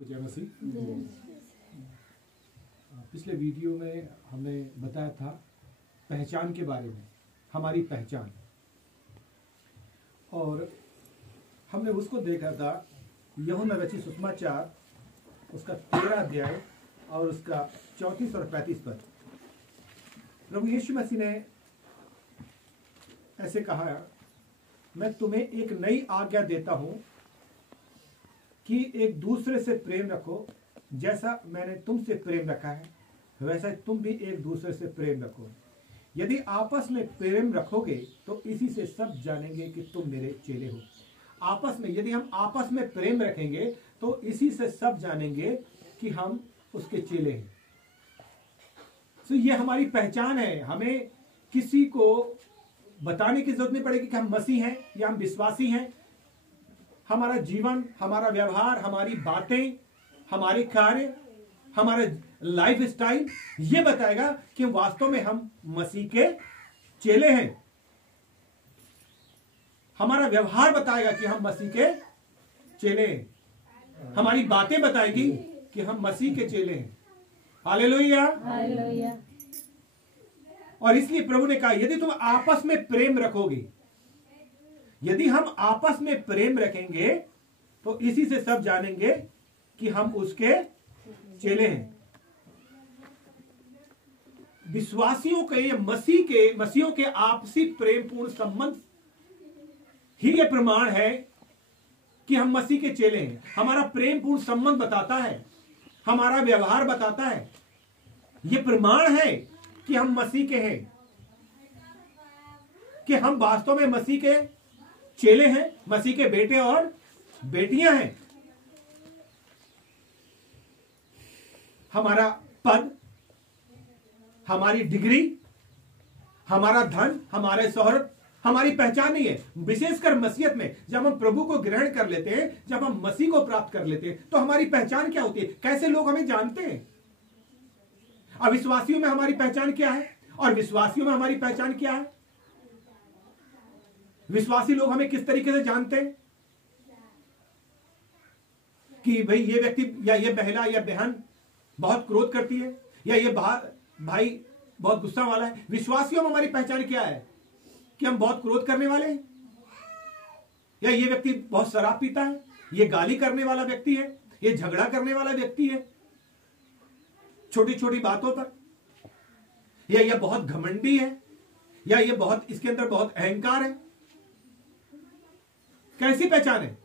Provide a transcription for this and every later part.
जय मसीह। पिछले वीडियो में हमने बताया था पहचान के बारे में, हमारी पहचान, और हमने उसको देखा था यूहन्ना रचित सुसमाचार उसका 13 अध्याय और उसका 34 और 35 पद। प्रभु यीशु मसीह ने ऐसे कहा, मैं तुम्हें एक नई आज्ञा देता हूं कि एक दूसरे से प्रेम रखो, जैसा मैंने तुमसे प्रेम रखा है वैसा तुम भी एक दूसरे से प्रेम रखो। यदि आपस में प्रेम रखोगे तो इसी से सब जानेंगे कि तुम मेरे चेले हो। आपस में, यदि हम आपस में प्रेम रखेंगे तो इसी से सब जानेंगे कि हम उसके चेले हैं। तो ये हमारी पहचान है। हमें किसी को बताने की जरूरत नहीं पड़ेगी कि हम मसीह हैं या हम विश्वासी हैं। हमारा जीवन, हमारा व्यवहार, हमारी बातें, हमारे कार्य, हमारा लाइफ स्टाइल ये बताएगा कि वास्तव में हम मसीह के चेले हैं। हमारा व्यवहार बताएगा कि हम मसीह के चेले हैं। हमारी बातें बताएगी कि हम मसीह के चेले हैं। Hallelujah, hallelujah. और इसलिए प्रभु ने कहा, यदि तुम आपस में प्रेम रखोगे, यदि हम आपस में प्रेम रखेंगे तो इसी से सब जानेंगे कि हम उसके चेले हैं। विश्वासियों के, मसीहों के आपसी प्रेमपूर्ण संबंध ही ये प्रमाण है कि हम मसीह के चेले हैं। हमारा प्रेमपूर्ण संबंध बताता है, हमारा व्यवहार बताता है, ये प्रमाण है कि हम मसीह के हैं, कि हम वास्तव में मसीह के चेले हैं, मसीह के बेटे और बेटियां हैं। हमारा पद, हमारी डिग्री, हमारा धन, हमारे शोहरत हमारी पहचान नहीं है। विशेषकर मसीहत में जब हम प्रभु को ग्रहण कर लेते हैं, जब हम मसीह को प्राप्त कर लेते हैं, तो हमारी पहचान क्या होती है, कैसे लोग हमें जानते हैं। अविश्वासियों में हमारी पहचान क्या है और विश्वासियों में हमारी पहचान क्या है। विश्वासी लोग हमें किस तरीके से जानते हैं कि भाई ये व्यक्ति या ये महिला या बहन बहुत क्रोध करती है, या ये भाई बहुत गुस्सा वाला है। विश्वासियों में हमारी पहचान क्या है कि हम बहुत क्रोध करने वाले हैं, या ये व्यक्ति बहुत शराब पीता है, ये गाली करने वाला व्यक्ति है, ये झगड़ा करने वाला व्यक्ति है छोटी छोटी बातों पर, या ये बहुत घमंडी है, या ये बहुत, इसके अंदर बहुत अहंकार है। कैसी पहचान है?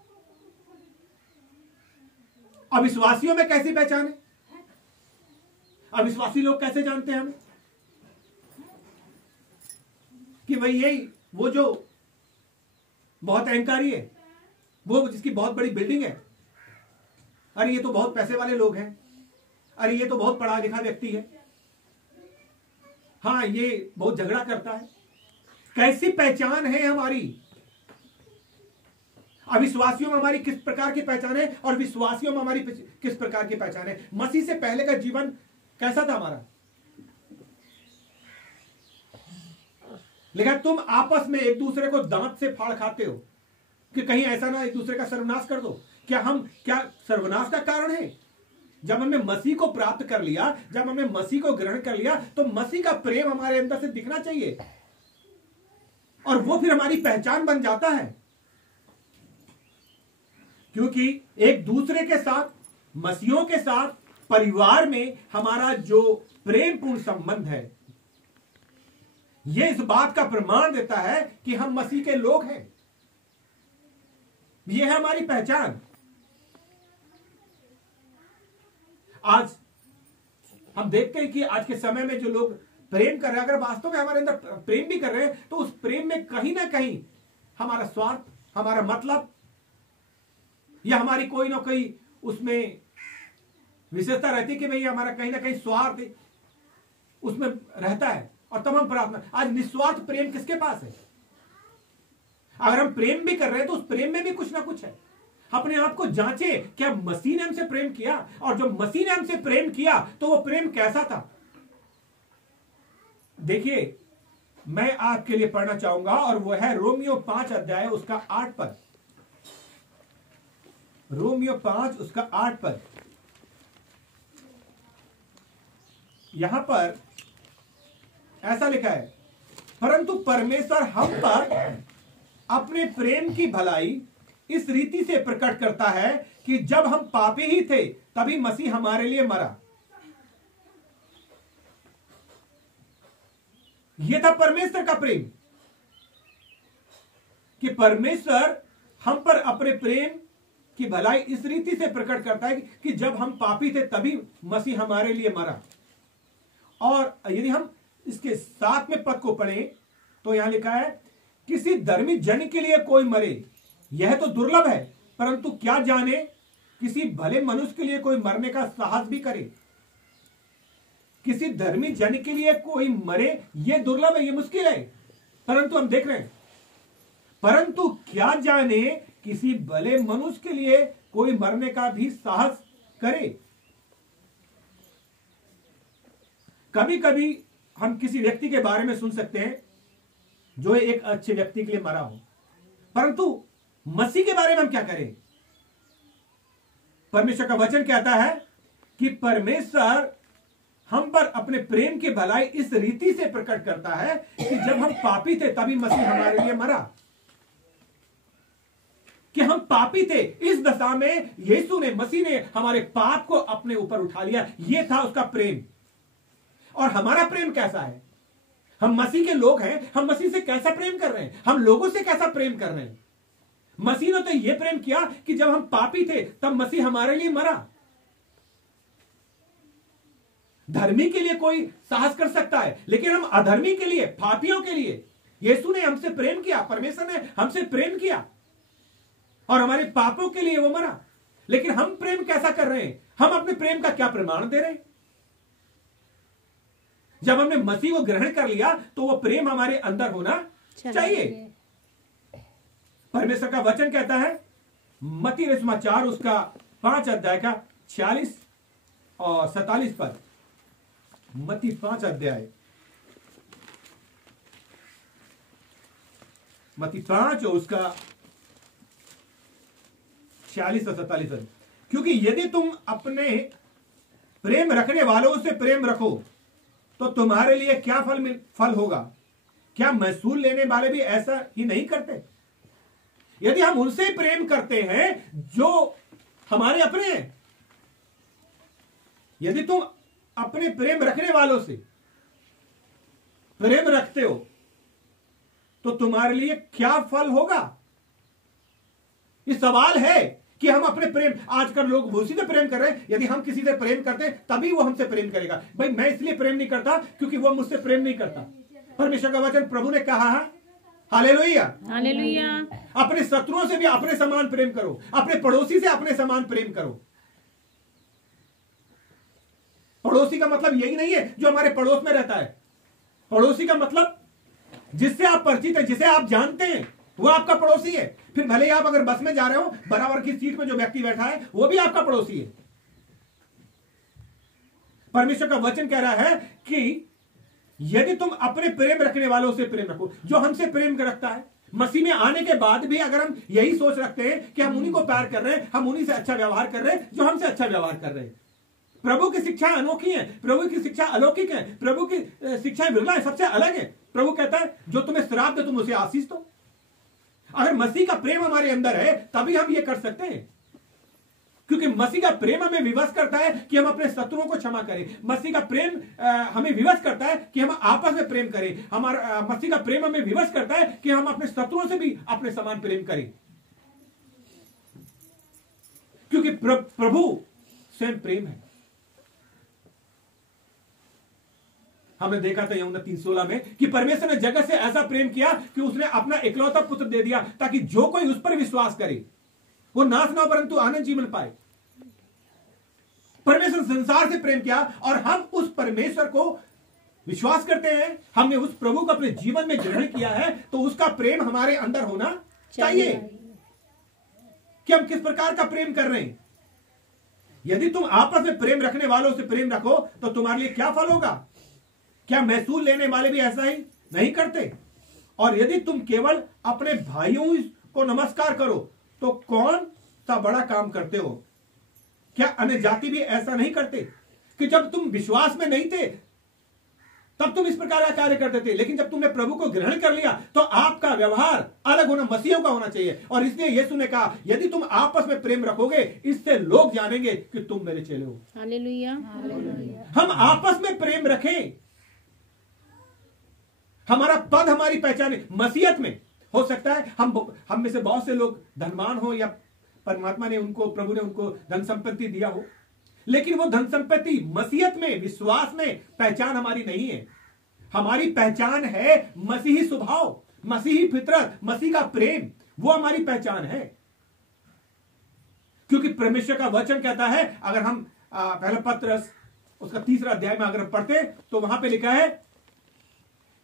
अविश्वासियों में कैसी पहचान है? अविश्वासी लोग कैसे जानते हैं हमें कि भाई यही वो जो बहुत अहंकारी है, वो जिसकी बहुत बड़ी बिल्डिंग है, अरे ये तो बहुत पैसे वाले लोग हैं, अरे ये तो बहुत पढ़ा लिखा व्यक्ति है, हाँ ये बहुत झगड़ा करता है। कैसी पहचान है हमारी? अविश्वासियों में हमारी किस प्रकार की पहचान है और विश्वासियों में हमारी किस प्रकार की पहचान है? मसीह से पहले का जीवन कैसा था हमारा? लेकिन तुम आपस में एक दूसरे को दांत से फाड़ खाते हो कि कहीं ऐसा ना एक दूसरे का सर्वनाश कर दो। क्या सर्वनाश का कारण है? जब हमने मसीह को प्राप्त कर लिया, जब हमने मसीह को ग्रहण कर लिया, तो मसीह का प्रेम हमारे अंदर से दिखना चाहिए और वो फिर हमारी पहचान बन जाता है। क्योंकि एक दूसरे के साथ, मसीहों के साथ, परिवार में हमारा जो प्रेमपूर्ण संबंध है, यह इस बात का प्रमाण देता है कि हम मसीह के लोग हैं। यह है हमारी पहचान। आज हम देखते हैं कि आज के समय में जो लोग प्रेम कर रहे हैं, अगर वास्तव में हमारे अंदर प्रेम भी कर रहे हैं, तो उस प्रेम में कहीं ना कहीं हमारा स्वार्थ, हमारा मतलब, या हमारी कोई ना कोई उसमें विशेषता रहती है कि भाई हमारा कहीं ना कहीं स्वार्थ उसमें रहता है। और तब हम प्रार्थना, आज निस्वार्थ प्रेम किसके पास है? अगर हम प्रेम भी कर रहे हैं तो उस प्रेम में भी कुछ ना कुछ है। अपने आप को जांचे, क्या मसीह ने हमसे प्रेम किया? और जब मसीह ने हमसे प्रेम किया तो वो प्रेम कैसा था? देखिए, मैं आपके लिए पढ़ना चाहूंगा और वो है रोमियो 5 अध्याय उसका 8 पद। रोमियो 5 उसका 8 पद। यहां पर ऐसा लिखा है, परंतु परमेश्वर हम पर अपने प्रेम की भलाई इस रीति से प्रकट करता है कि जब हम पापी ही थे तभी मसीह हमारे लिए मरा। यह था परमेश्वर का प्रेम, कि परमेश्वर हम पर अपने प्रेम की भलाई इस रीति से प्रकट करता है कि जब हम पापी थे तभी मसीह हमारे लिए मरा। और यदि हम इसके 7वें पद को पढ़ें तो यहां लिखा है, किसी धर्मी जन के लिए कोई मरे यह तो दुर्लभ है, परंतु क्या जाने किसी भले मनुष्य के लिए कोई मरने का साहस भी करे। किसी धर्मी जन के लिए कोई मरे यह दुर्लभ है, यह मुश्किल है, परंतु हम देख रहे हैं, परंतु क्या जाने किसी भले मनुष्य के लिए कोई मरने का भी साहस करे। कभी कभी हम किसी व्यक्ति के बारे में सुन सकते हैं जो एक अच्छे व्यक्ति के लिए मरा हो, परंतु मसीह के बारे में हम क्या करें। परमेश्वर का वचन कहता है कि परमेश्वर हम पर अपने प्रेम की भलाई इस रीति से प्रकट करता है कि जब हम पापी थे तभी मसीह हमारे लिए मरा। कि हम पापी थे, इस दशा में यीशु ने, मसीह ने हमारे पाप को अपने ऊपर उठा लिया। यह था उसका प्रेम। और हमारा प्रेम कैसा है? हम मसीह के लोग हैं, हम मसीह से कैसा प्रेम कर रहे हैं, हम लोगों से कैसा प्रेम कर रहे हैं। मसीह ने तो यह प्रेम किया कि जब हम पापी थे तब मसीह हमारे लिए मरा। धर्मी के लिए कोई साहस कर सकता है, लेकिन हम अधर्मी के लिए, पापियों के लिए यीशु ने हमसे प्रेम किया, परमेश्वर ने हमसे प्रेम किया और हमारे पापों के लिए वो मरा। लेकिन हम प्रेम कैसा कर रहे हैं? हम अपने प्रेम का क्या प्रमाण दे रहे हैं? जब हमने मसीह को ग्रहण कर लिया तो वो प्रेम हमारे अंदर होना चाहिए। परमेश्वर का वचन कहता है, मत्ती सुसमाचार उसका 5 अध्याय का 46 और 47 पद। मत्ती 5 अध्याय, मत्ती 5 और उसका 46 और 47 पद। क्योंकि यदि तुम अपने प्रेम रखने वालों से प्रेम रखो तो तुम्हारे लिए क्या फल होगा? क्या महसूल लेने वाले भी ऐसा ही नहीं करते? यदि हम उनसे प्रेम करते हैं जो हमारे अपने हैं, यदि तुम अपने प्रेम रखने वालों से प्रेम रखते हो तो तुम्हारे लिए क्या फल होगा? ये सवाल है कि हम अपने प्रेम, आजकल लोग उसी से प्रेम कर रहे हैं। यदि हम किसी से प्रेम करते हैं तभी वो हमसे प्रेम करेगा। भाई मैं इसलिए प्रेम नहीं करता क्योंकि वो मुझसे प्रेम नहीं करता। परमेश्वर का वचन प्रभु ने कहा है, हालेलुया हालेलुया, अपने शत्रुओं से भी अपने समान प्रेम करो, अपने पड़ोसी से अपने समान प्रेम करो। पड़ोसी का मतलब यही नहीं है जो हमारे पड़ोस में रहता है। पड़ोसी का मतलब जिससे आप परिचित हैं, जिसे आप जानते हैं, वो आपका पड़ोसी है। फिर भले आप अगर बस में जा रहे हो, बराबर की सीट में जो व्यक्ति बैठा है वो भी आपका पड़ोसी है। परमेश्वर का वचन कह रहा है कि यदि तुम अपने प्रेम रखने वालों से प्रेम रखो, जो हमसे प्रेम रखता है। मसीह में आने के बाद भी अगर हम यही सोच रखते हैं कि हम उन्हीं को प्यार कर रहे हैं, हम उन्हीं से अच्छा व्यवहार कर रहे हैं जो हमसे अच्छा व्यवहार कर रहे हैं। प्रभु की शिक्षा अनोखी है, प्रभु की शिक्षा अलौकिक है, प्रभु की शिक्षा विरला है, सबसे अलग है। प्रभु कहता है जो तुम्हें श्राप दे तुम उसे आशीष दो। अगर मसीह का प्रेम हमारे अंदर है तभी हम ये कर सकते हैं, क्योंकि मसीह का प्रेम हमें विवश करता है कि हम अपने शत्रुओं को क्षमा करें। मसीह का प्रेम हमें विवश करता है कि हम आपस में प्रेम करें। हमारा मसीह का प्रेम हमें विवश करता है कि हम अपने शत्रुओं से भी अपने समान प्रेम करें, क्योंकि प्रभु स्वयं प्रेम है। हमने देखा था यूहन्ना 3:16 में कि परमेश्वर ने जगत से ऐसा प्रेम किया कि उसने अपना इकलौता पुत्र दे दिया ताकि जो कोई उस पर विश्वास करे वो नाश ना हो परंतु आनंद जीवन पाए। परमेश्वर संसार से प्रेम किया और हम उस परमेश्वर को विश्वास करते हैं, हमने उस प्रभु को अपने जीवन में ग्रहण किया है, तो उसका प्रेम हमारे अंदर होना चाहिए कि हम किस प्रकार का प्रेम कर रहे हैं। यदि तुम आपस में प्रेम रखने वालों से प्रेम रखो तो तुम्हारे लिए क्या फल होगा? क्या महसूल लेने वाले भी ऐसा ही नहीं करते? और यदि तुम केवल अपने भाइयों को नमस्कार करो तो कौन सा बड़ा काम करते हो? क्या अन्य जाति भी ऐसा नहीं करते? कि जब तुम विश्वास में नहीं थे तब तुम इस प्रकार का कार्य करते थे, लेकिन जब तुमने प्रभु को ग्रहण कर लिया तो आपका व्यवहार अलग होना, मसीहों का होना चाहिए। और इसलिए यीशु ने कहा यदि तुम आपस में प्रेम रखोगे इससे लोग जानेंगे कि तुम मेरे चेले हो। हालेलुया। हम आपस में प्रेम रखें, हमारा पद हमारी पहचान मसीहत में हो सकता है। हम में से बहुत से लोग धनवान हो या परमात्मा ने उनको, प्रभु ने उनको धन संपत्ति दिया हो, लेकिन वो धन संपत्ति मसीहत में, विश्वास में पहचान हमारी नहीं है। हमारी पहचान है मसीही स्वभाव, मसीही फितरत, मसीह का प्रेम, वो हमारी पहचान है। क्योंकि परमेश्वर का वचन कहता है, अगर हम पहला पत्रस उसका 3 अध्याय में अगर पढ़ते तो वहां पे लिखा है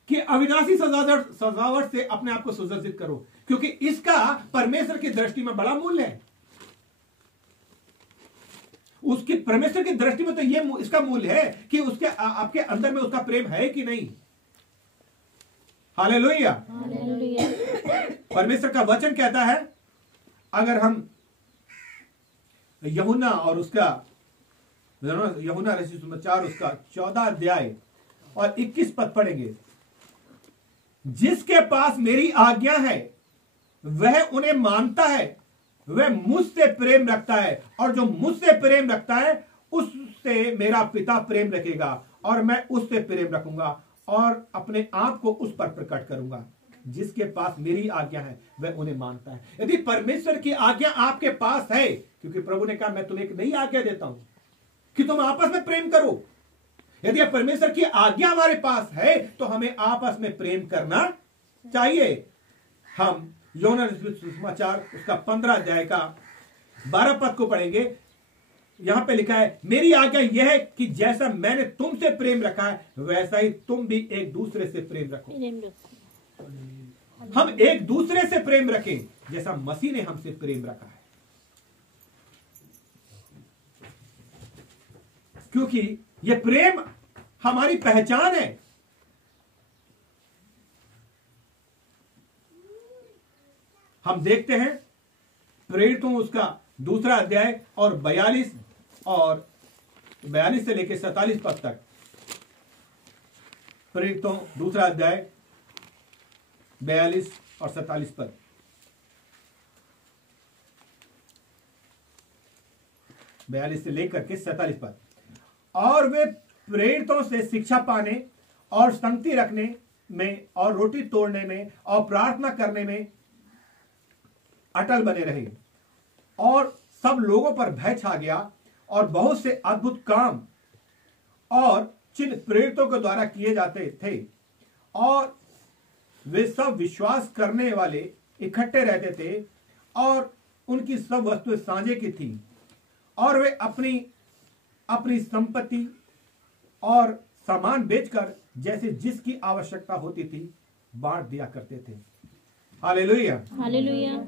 कि अविनाशी सजावट से अपने आप को सुसज्जित करो, क्योंकि इसका परमेश्वर की दृष्टि में बड़ा मूल्य है। उसकी परमेश्वर की दृष्टि में तो ये इसका मूल्य है कि उसके आपके अंदर में उसका प्रेम है कि नहीं। हालेलुया। परमेश्वर का वचन कहता है, अगर हम यूहन्ना और उसका यूहन्ना रचित सुसमाचार उसका 14 अध्याय और 21 पद पढ़ेंगे, जिसके पास मेरी आज्ञा है वह उन्हें मानता है, वह मुझसे प्रेम रखता है, और जो मुझसे प्रेम रखता है उससे मेरा पिता प्रेम रखेगा, और मैं उससे प्रेम रखूंगा और अपने आप को उस पर प्रकट करूंगा। जिसके पास मेरी आज्ञा है वह उन्हें मानता है। यदि परमेश्वर की आज्ञा आपके पास है, क्योंकि प्रभु ने कहा मैं तुम्हें एक नई आज्ञा देता हूं कि तुम आपस में प्रेम करो। यदि परमेश्वर की आज्ञा हमारे पास है तो हमें आपस में प्रेम करना चाहिए। हम यूहन्ना सुसमाचार उसका 15 अध्याय का 12 पद को पढ़ेंगे। यहां पे लिखा है, मेरी आज्ञा यह है कि जैसा मैंने तुमसे प्रेम रखा है वैसा ही तुम भी एक दूसरे से प्रेम रखो। हम एक दूसरे से प्रेम रखें जैसा मसीह ने हमसे प्रेम रखा है, क्योंकि यह प्रेम हमारी पहचान है। हम देखते हैं प्रेरितों उसका 2 अध्याय और 42 से लेकर 47 पद तक। प्रेरितों 2 अध्याय 42 और 47 पद। बयालीस से लेकर के 47 पद। और वे प्रेरितों से शिक्षा पाने और संगति रखने में और रोटी तोड़ने में और प्रार्थना करने में अटल बने रहे, और सब लोगों पर भय छा गया, और बहुत से अद्भुत काम और चिन्ह प्रेरितों के द्वारा किए जाते थे, और वे सब विश्वास करने वाले इकट्ठे रहते थे, और उनकी सब वस्तुएं साझे की थी, और वे अपनी अपनी संपत्ति और सामान बेचकर जैसे जिसकी आवश्यकता होती थी बांट दिया करते थे। Hallelujah, hallelujah.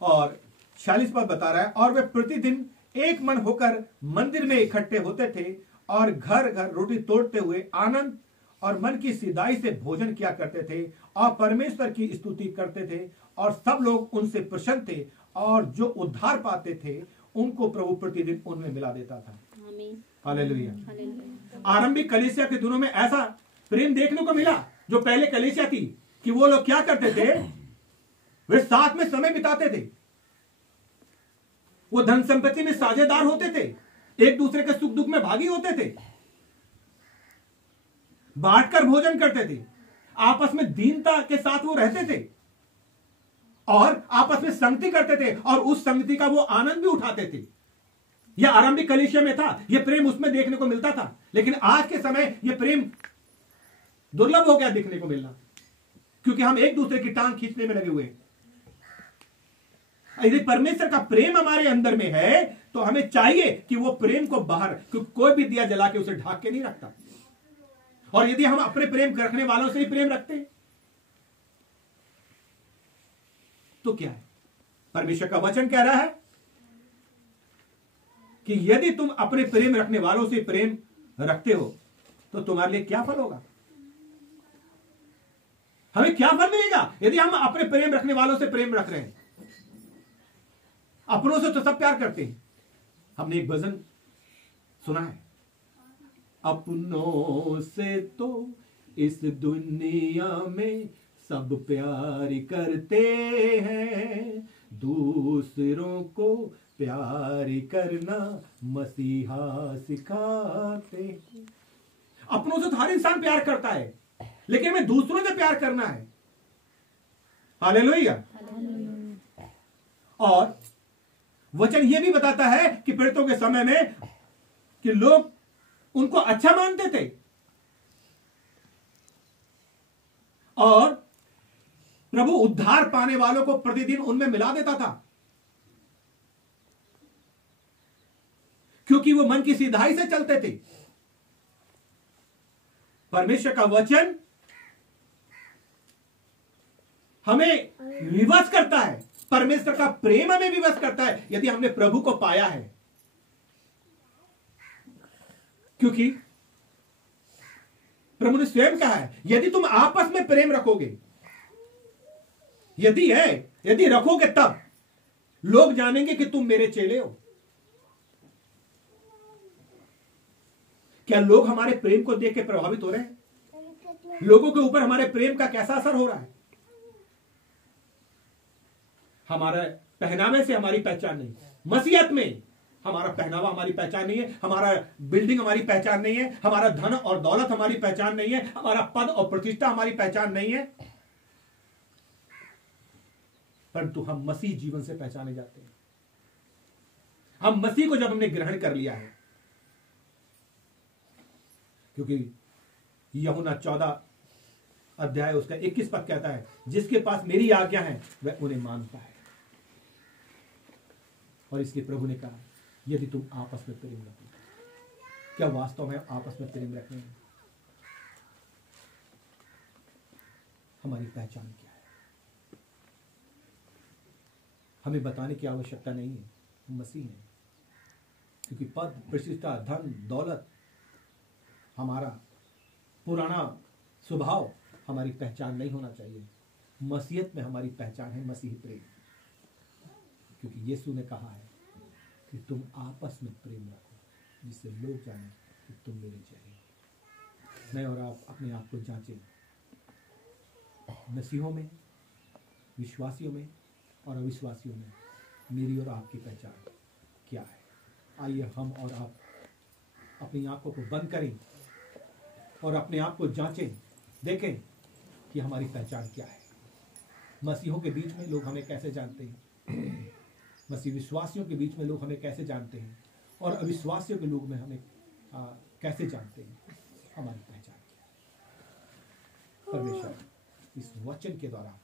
और 46 पद बता रहा है, और वे प्रतिदिन एक मन होकर मंदिर में इकट्ठे होते थे, और घर घर रोटी तोड़ते हुए आनंद और मन की सीधाई से भोजन किया करते थे, और परमेश्वर की स्तुति करते थे, और सब लोग उनसे प्रसन्न थे, और जो उद्धार पाते थे उनको प्रभु प्रतिदिन उनमें मिला देता था। हालेलुया। आरंभिक कलीसिया के दिनों में ऐसा प्रेम देखने को मिला जो पहले कलीसिया थी, कि वो लोग क्या करते थे, वे साथ में समय बिताते थे, वो धन संपत्ति में साझेदार होते थे, एक दूसरे के सुख दुख में भागी होते थे, बांटकर भोजन करते थे, आपस में दीनता के साथ वो रहते थे, और आपस में संगति करते थे, और उस संगति का वो आनंद भी उठाते थे। यह आरंभिक कलीसिया में था, यह प्रेम उसमें देखने को मिलता था। लेकिन आज के समय यह प्रेम दुर्लभ हो गया देखने को मिलना, क्योंकि हम एक दूसरे की टांग खींचने में लगे हुए हैं। यदि परमेश्वर का प्रेम हमारे अंदर में है तो हमें चाहिए कि वो प्रेम को बाहर, क्योंकि कोई भी दिया जला के उसे ढाक के नहीं रखता। और यदि हम अपने प्रेम रखने वालों से ही प्रेम रखते हैं तो क्या है, परमेश्वर का वचन कह रहा है कि यदि तुम अपने प्रेम रखने वालों से प्रेम रखते हो तो तुम्हारे लिए क्या फल होगा, हमें क्या फल मिलेगा यदि हम अपने प्रेम रखने वालों से प्रेम रख रहे हैं। अपनों से तो सब प्यार करते हैं। हमने एक भजन सुना है, अपनों से तो इस दुनिया में सब प्यार करते हैं, दूसरों को प्यार करना मसीहा सिखाते हैं। अपनों से तो हर इंसान प्यार करता है, लेकिन हमें दूसरों से प्यार करना है। हालेलुया। और वचन यह भी बताता है कि पीड़ितों के समय में कि लोग उनको अच्छा मानते थे और प्रभु उद्धार पाने वालों को प्रतिदिन उनमें मिला देता था, क्योंकि वो मन की सीधाई से चलते थे। परमेश्वर का वचन हमें विवश करता है, परमेश्वर का प्रेम हमें विवश करता है यदि हमने प्रभु को पाया है। क्योंकि प्रभु ने स्वयं कहा है, यदि तुम आपस में प्रेम रखोगे, यदि रखोगे, तब लोग जानेंगे कि तुम मेरे चेले हो। क्या लोग हमारे प्रेम को देख के प्रभावित हो रहे हैं? लोगों के ऊपर हमारे प्रेम का कैसा असर हो रहा है? हमारा पहनावे से हमारी पहचान नहीं, मसीहत में हमारा पहनावा हमारी पहचान नहीं है, हमारा बिल्डिंग हमारी पहचान नहीं है, हमारा धन और दौलत हमारी पहचान नहीं है, हमारा पद और प्रतिष्ठा हमारी पहचान नहीं है, परंतु हम मसीह जीवन से पहचाने जाते हैं। हम मसीह को जब हमने ग्रहण कर लिया है, क्योंकि यूहन्ना 14 अध्याय उसका 21 पद कहता है, जिसके पास मेरी आज्ञा है वह उन्हें मानता है। और इसलिए प्रभु ने कहा, यदि तुम आपस में प्रेम रखो। क्या वास्तव में आपस में प्रेम रखने हैं? हमारी पहचान क्या है? हमें बताने की आवश्यकता नहीं है, हम मसीह हैं। क्योंकि पद, प्रतिष्ठा, धन, दौलत, हमारा पुराना स्वभाव हमारी पहचान नहीं होना चाहिए। मसीहत में हमारी पहचान है मसीही प्रेम। क्योंकि यीशु ने कहा है कि तुम आपस में प्रेम रखो, जिससे लोग जाने कि तुम मेरे चेले हो। मैं और आप अपने आप को जांचें, मसीहों में, विश्वासियों में और अविश्वासियों में मेरी और आपकी पहचान क्या है। आइए हम और आप अपनी आंखों को बंद करें और अपने आप को जांचें, देखें कि हमारी पहचान क्या है। मसीहों के बीच में लोग हमें कैसे जानते हैं, मसीह विश्वासियों के बीच में लोग हमें कैसे जानते हैं, और अविश्वासियों के लोग में हमें कैसे जानते हैं। हमारी पहचान क्या है। परमेश्वर इस वचन के द्वारा